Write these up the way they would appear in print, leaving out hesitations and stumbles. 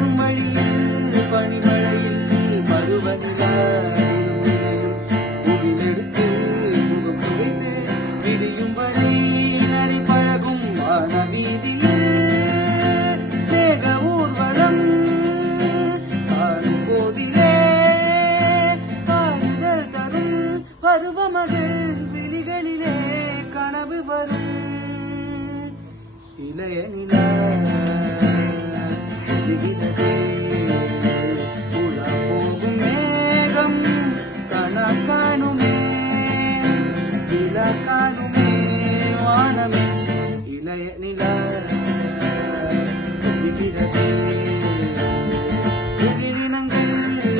வரும் வழியில் பனிமழையில் பருவநிலா எடுத்து முகம் துடைத்து விடியும் வரை நடைபழகும் வான வீதியில் மேக ஊர்வலம் காணும் போதிலே ஆறுதல் தரும் பருவமகள் விழிகளிலே கனவு வரும் இளைய நிலா உலா போகும் மேகம் கணக்கானுமே இலா காணுமே வானமே இளைய நிலா உயிரினங்கள்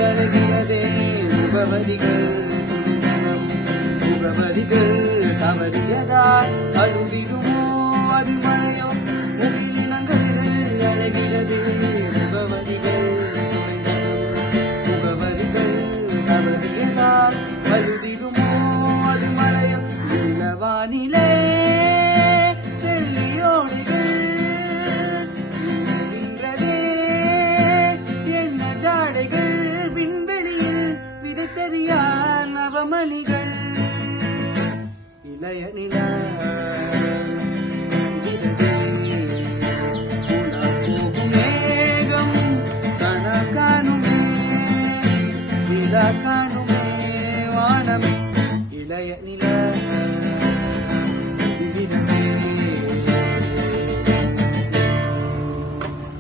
அழகியதே முகவரிகள் முகவரிகள் தவறியதால் அழுதிடுமோ அது மழையோ உயிரினங்கள் அழகிறது முகவரிகள் முகவரிகள் தவறியதால் அழுதிடுமோ அது மழையோ இளவானிலே வெள்ளியோடிகள் நின்றதே என்ன ஜாடைகள் விண்வெளியில் விதைத்தறியால் நவமணிகள் இளைய நிலா காணுமே வானமே இளைய நிலா